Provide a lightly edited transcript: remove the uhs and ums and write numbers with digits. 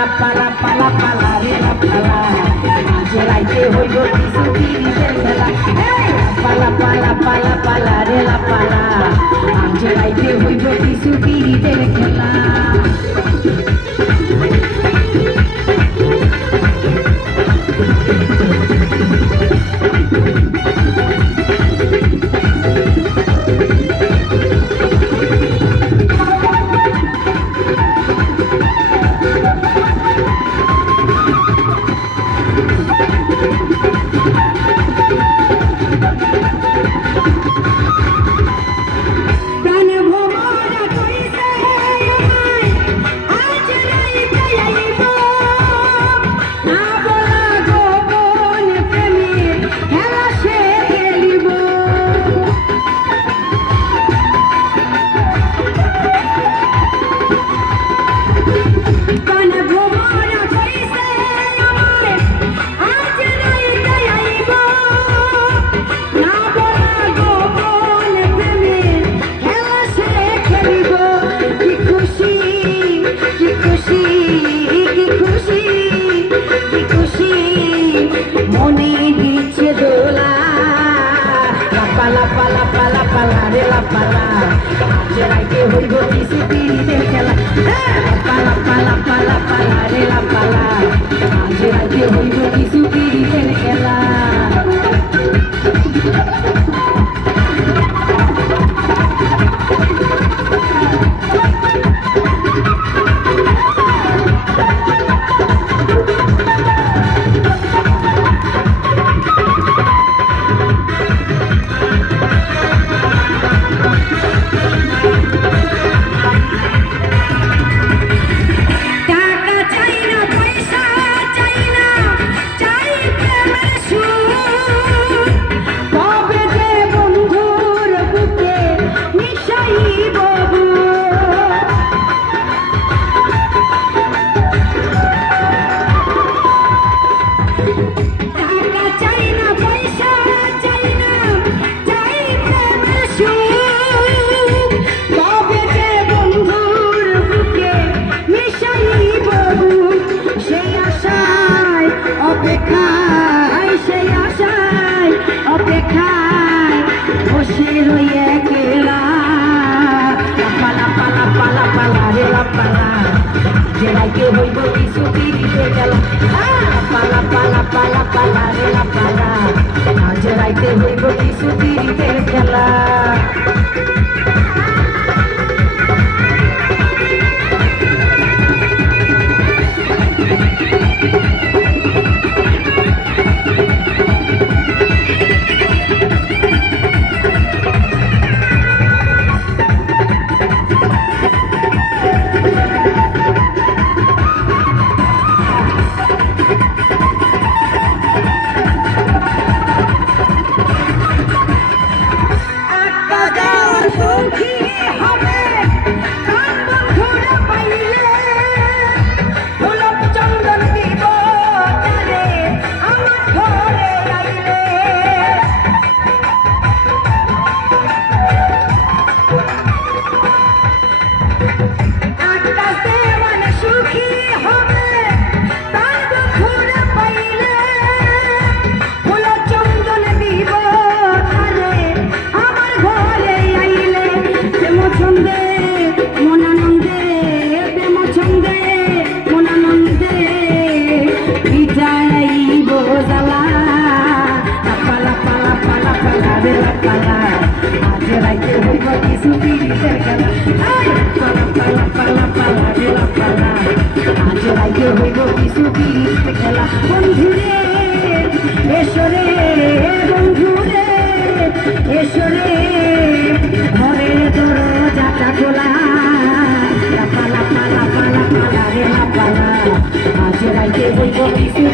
পালা পালা পালা রে পালা আজ রাইতে হইব কিছু পিরিতের খেলা পালা পালা পালা পালা রে পালা আজ রাইতে হইব কিছু পিরিতের খেলা পালা পালা পালা পালা রে পালা আজ রাইতে হইব কিছু পিরিতের খেলা পালা পালা পালা পালা রে পালা আজ রাইতে হইব কিছু পিরিতের খেলা রাইতে হইব কিছু পিরিতের খেলা পালা পালা পালা পালা রে পালা আজ রাইতে হইব কিছু পিরিতের খেলা খেলা বন্ধুরে এসরে বন্ধুরে এসরে ঘরের দরজাটা খোলা পালা পালা পালা পালা রে পালা আজ রাইতে হইব কিছু